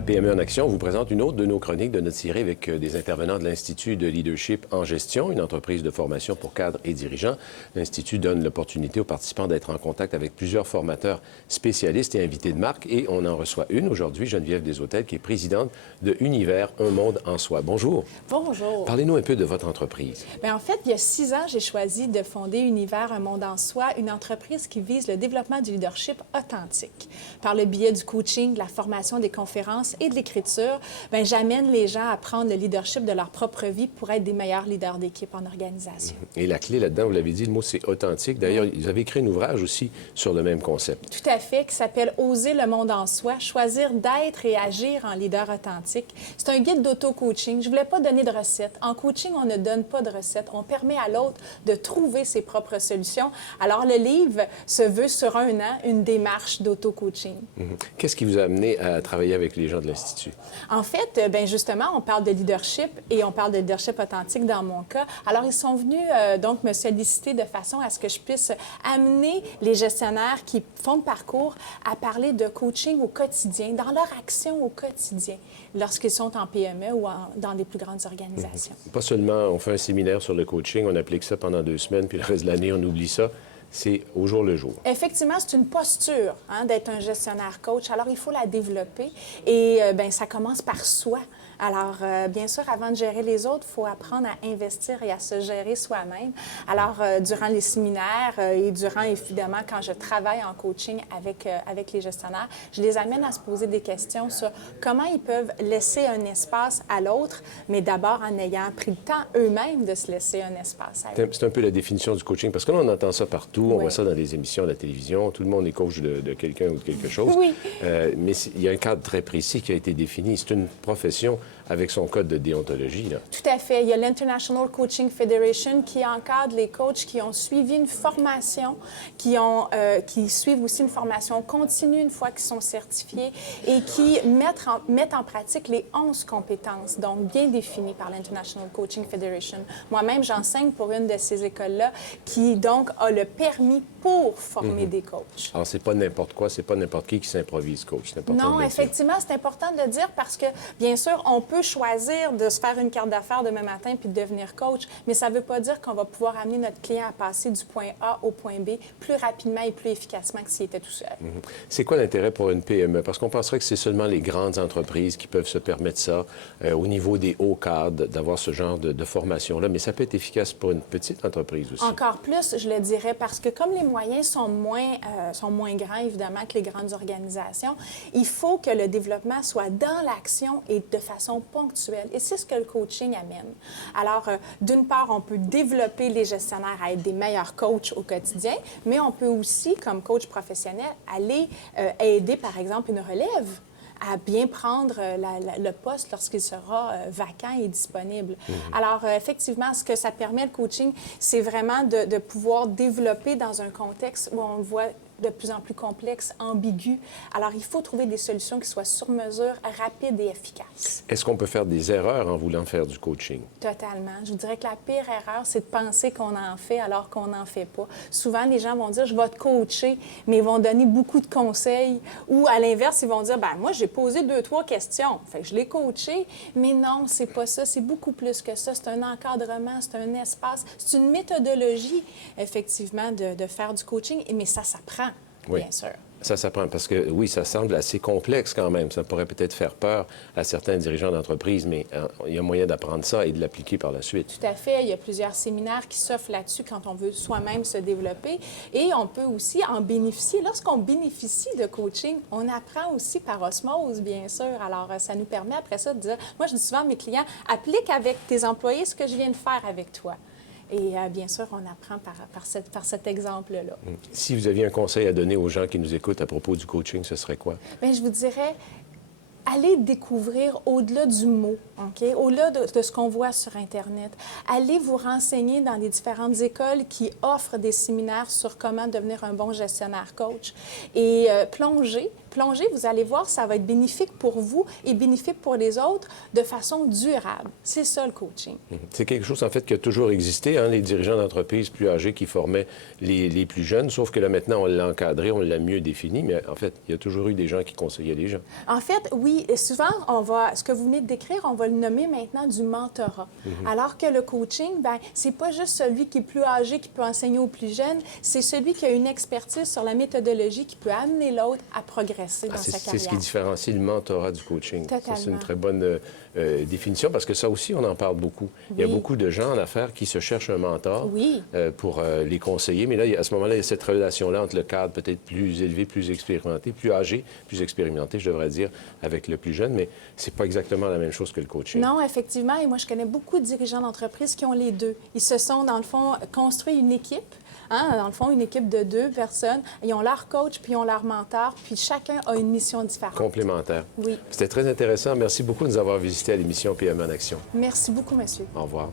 À PME en action, on vous présente une autre de nos chroniques de notre série avec des intervenants de l'Institut de leadership en gestion, une entreprise de formation pour cadres et dirigeants. L'Institut donne l'opportunité aux participants d'être en contact avec plusieurs formateurs spécialistes et invités de marque. Et on en reçoit une aujourd'hui, Geneviève Deshôtels, qui est présidente de Univers, un monde en soi. Bonjour. Bonjour. Parlez-nous un peu de votre entreprise. Bien, en fait, il y a 6 ans, j'ai choisi de fonder Univers, un monde en soi, une entreprise qui vise le développement du leadership authentique. Par le biais du coaching, de la formation, des conférences et de l'écriture, bien, j'amène les gens à prendre le leadership de leur propre vie pour être des meilleurs leaders d'équipe en organisation. Et la clé là-dedans, vous l'avez dit, le mot c'est authentique. D'ailleurs, vous avez écrit un ouvrage aussi sur le même concept. Tout à fait, qui s'appelle « Oser le monde en soi, choisir d'être et agir en leader authentique ». C'est un guide d'auto-coaching. Je ne voulais pas donner de recettes. En coaching, on ne donne pas de recettes. On permet à l'autre de trouver ses propres solutions. Alors, le livre se veut, sur un an, une démarche d'auto-coaching. Qu'est-ce qui vous a amené à travailler avec les gens de l'Institut? En fait, bien justement, on parle de leadership et on parle de leadership authentique dans mon cas. Alors, ils sont venus donc me solliciter de façon à ce que je puisse amener les gestionnaires qui font le parcours à parler de coaching au quotidien, dans leur action au quotidien, lorsqu'ils sont en PME ou dans des plus grandes organisations. Pas seulement on fait un séminaire sur le coaching, on applique ça pendant 2 semaines, puis le reste de l'année, on oublie ça. C'est au jour le jour. Effectivement, c'est une posture d'être un gestionnaire coach. Alors, il faut la développer et bien, ça commence par soi. Alors, bien sûr, avant de gérer les autres, il faut apprendre à investir et à se gérer soi-même. Alors, durant les séminaires et durant, évidemment, quand je travaille en coaching avec les gestionnaires, je les amène à se poser des questions sur comment ils peuvent laisser un espace à l'autre, mais d'abord en ayant pris le temps eux-mêmes de se laisser un espace à eux. C'est un peu la définition du coaching, parce que là, on entend ça partout, on Oui. voit ça dans les émissions à la télévision, tout le monde est coach de quelqu'un ou de quelque chose. Oui. Mais il y a un cadre très précis qui a été défini. C'est une profession avec son code de déontologie, là. Tout à fait. Il y a l'International Coaching Federation qui encadre les coachs qui ont suivi une formation, qui suivent aussi une formation continue une fois qu'ils sont certifiés et qui mettent en pratique les 11 compétences, donc bien définies par l'International Coaching Federation. Moi-même, j'enseigne pour une de ces écoles-là qui, donc, a le permis pour former des coachs. Alors, c'est pas n'importe quoi, c'est pas n'importe qui s'improvise coach. C'est important de Non, le dire. effectivement, c'est important de le dire parce que, bien sûr, on peut choisir de se faire une carte d'affaires demain matin puis de devenir coach, mais ça ne veut pas dire qu'on va pouvoir amener notre client à passer du point A au point B plus rapidement et plus efficacement que s'il était tout seul. C'est quoi l'intérêt pour une PME? Parce qu'on penserait que c'est seulement les grandes entreprises qui peuvent se permettre ça, au niveau des hauts cadres, d'avoir ce genre de formation-là, mais ça peut être efficace pour une petite entreprise aussi. Encore plus, je le dirais, parce que comme les moyens sont moins grands, évidemment, que les grandes organisations, il faut que le développement soit dans l'action et de façon ponctuelle. Et c'est ce que le coaching amène. Alors, d'une part, on peut développer les gestionnaires à être des meilleurs coachs au quotidien, mais on peut aussi, comme coach professionnel, aller aider, par exemple, une relève à bien prendre le poste lorsqu'il sera vacant et disponible. Alors, effectivement, ce que ça permet, le coaching, c'est vraiment de pouvoir développer dans un contexte où on le voit de plus en plus complexe, ambigu. Alors, il faut trouver des solutions qui soient sur mesure, rapides et efficaces. Est-ce qu'on peut faire des erreurs en voulant faire du coaching? Totalement. Je vous dirais que la pire erreur, c'est de penser qu'on en fait alors qu'on n'en fait pas. Souvent, les gens vont dire « je vais te coacher », mais ils vont donner beaucoup de conseils. Ou, à l'inverse, ils vont dire « ben moi, j'ai posé 2-3 questions, fait que je l'ai coaché ». Mais non, c'est pas ça. C'est beaucoup plus que ça. C'est un encadrement, c'est un espace, c'est une méthodologie, effectivement, de faire du coaching, mais ça s'apprend. Oui. Bien sûr. Ça s'apprend parce que, oui, ça semble assez complexe quand même. Ça pourrait peut-être faire peur à certains dirigeants d'entreprise, mais il y a moyen d'apprendre ça et de l'appliquer par la suite. Tout à fait. Il y a plusieurs séminaires qui s'offrent là-dessus quand on veut soi-même se développer. Et on peut aussi en bénéficier. Lorsqu'on bénéficie de coaching, on apprend aussi par osmose, bien sûr. Alors, ça nous permet après ça de dire, moi, je dis souvent à mes clients, applique avec tes employés ce que je viens de faire avec toi. Et bien sûr, on apprend par cet exemple-là. Si vous aviez un conseil à donner aux gens qui nous écoutent à propos du coaching, ce serait quoi? Bien, je vous dirais, allez découvrir au-delà du mot, OK? Au-delà de ce qu'on voit sur Internet. Allez vous renseigner dans les différentes écoles qui offrent des séminaires sur comment devenir un bon gestionnaire coach et plongez plongez, vous allez voir, ça va être bénéfique pour vous et bénéfique pour les autres de façon durable. C'est ça le coaching. C'est quelque chose, en fait, qui a toujours existé, hein, les dirigeants d'entreprise plus âgés qui formaient les plus jeunes, sauf que là, maintenant, on l'a encadré, on l'a mieux défini, mais en fait, il y a toujours eu des gens qui conseillaient les gens. En fait, oui, et souvent, ce que vous venez de décrire, on va le nommer maintenant du mentorat. Alors que le coaching, bien, c'est pas juste celui qui est plus âgé qui peut enseigner aux plus jeunes, c'est celui qui a une expertise sur la méthodologie qui peut amener l'autre à progresser dans sa carrière. C'est ce qui différencie le mentorat du coaching. Totalement. Ça, c'est une très bonne définition parce que ça aussi, on en parle beaucoup. Oui. Il y a beaucoup de gens en affaires qui se cherchent un mentor Oui. pour les conseiller, mais là, à ce moment-là, il y a cette relation-là entre le cadre peut-être plus élevé, plus expérimenté, plus âgé, plus expérimenté, je devrais dire, avec le plus jeune, mais c'est pas exactement la même chose que le coaching. Non, effectivement. Et moi, je connais beaucoup de dirigeants d'entreprise qui ont les deux. Ils se sont, dans le fond, construit une équipe. Hein, dans le fond, une équipe de 2 personnes. Ils ont leur coach, puis ils ont leur mentor, puis chacun a une mission différente. Complémentaire. Oui. C'était très intéressant. Merci beaucoup de nous avoir visités à l'émission PME en Action. Merci beaucoup, monsieur. Au revoir.